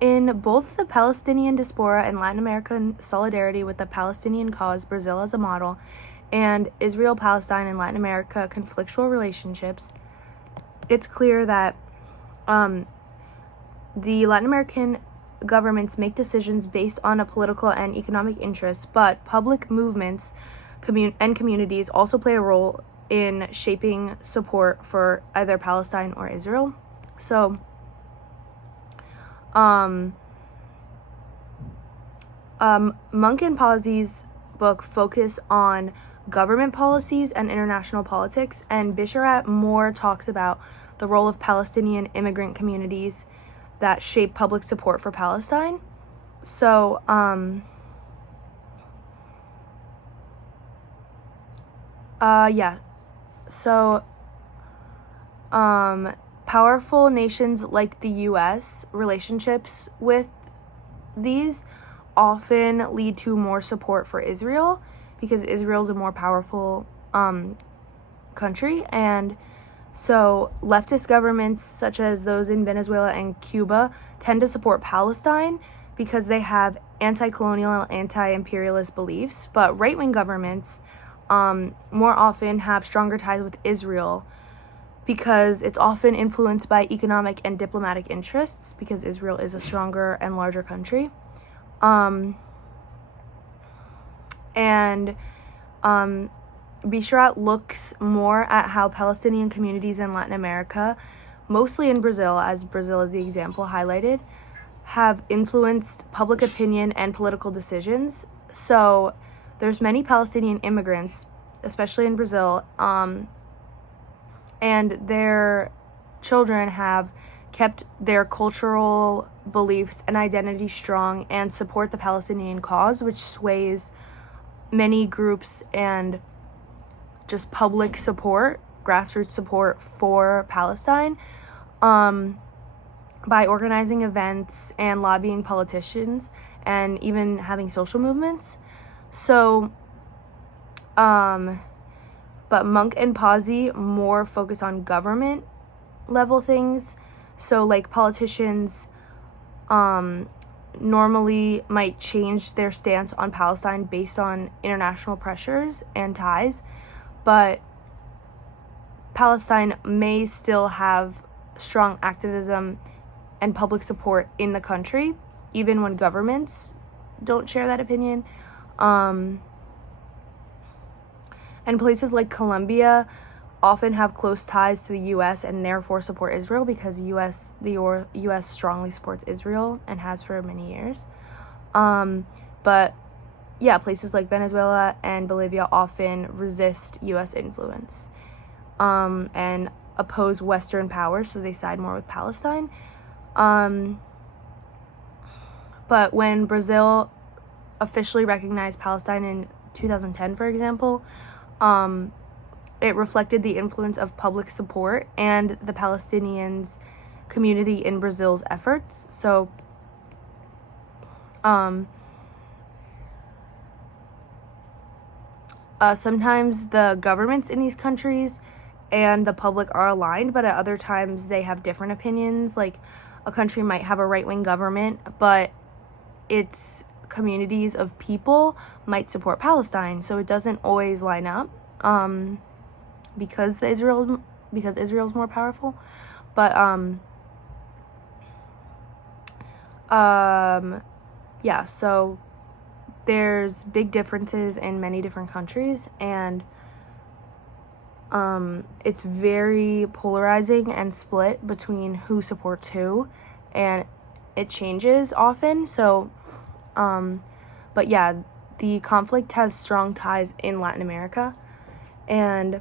In both the Palestinian diaspora and Latin American solidarity with the Palestinian cause, Brazil as a model, and Israel-Palestine and Latin America conflictual relationships, it's clear that the Latin American governments make decisions based on a political and economic interest, but public movements and communities also play a role in shaping support for either Palestine or Israel. So, Monk and Pawsey's book focus on government policies and international politics, and Bisharat more talks about the role of Palestinian immigrant communities that shape public support for Palestine. So, powerful nations like the U.S. relationships with these often lead to more support for Israel because Israel is a more powerful country, and so leftist governments such as those in Venezuela and Cuba tend to support Palestine because they have anti-colonial and anti-imperialist beliefs, but right-wing governments more often have stronger ties with Israel because it's often influenced by economic and diplomatic interests because Israel is a stronger and larger country. Bisharat looks more at how Palestinian communities in Latin America, mostly in Brazil, as Brazil is the example highlighted, have influenced public opinion and political decisions. So there's many Palestinian immigrants, especially in Brazil, and their children have kept their cultural beliefs and identity strong and support the Palestinian cause, which sways many groups and just public support, grassroots support for Palestine, by organizing events and lobbying politicians and even having social movements. So, but Monk and Pawsey more focus on government level things. So like politicians normally might change their stance on Palestine based on international pressures and ties, but Palestine may still have strong activism and public support in the country, even when governments don't share that opinion. And places like Colombia often have close ties to the U.S. and therefore support Israel because the U.S. strongly supports Israel and has for many years. But yeah, places like Venezuela and Bolivia often resist U.S. influence and oppose Western powers, so they side more with Palestine. But when Brazil officially recognized Palestine in 2010, for example, it reflected the influence of public support and the Palestinians community in Brazil's efforts. So, sometimes the governments in these countries and the public are aligned, but at other times they have different opinions. Like a country might have a right-wing government, but its communities of people might support Palestine, so it doesn't always line up because Israel's more powerful. But yeah, so there's big differences in many different countries, and it's very polarizing and split between who supports who, and it changes often. So but yeah, the conflict has strong ties in Latin America, and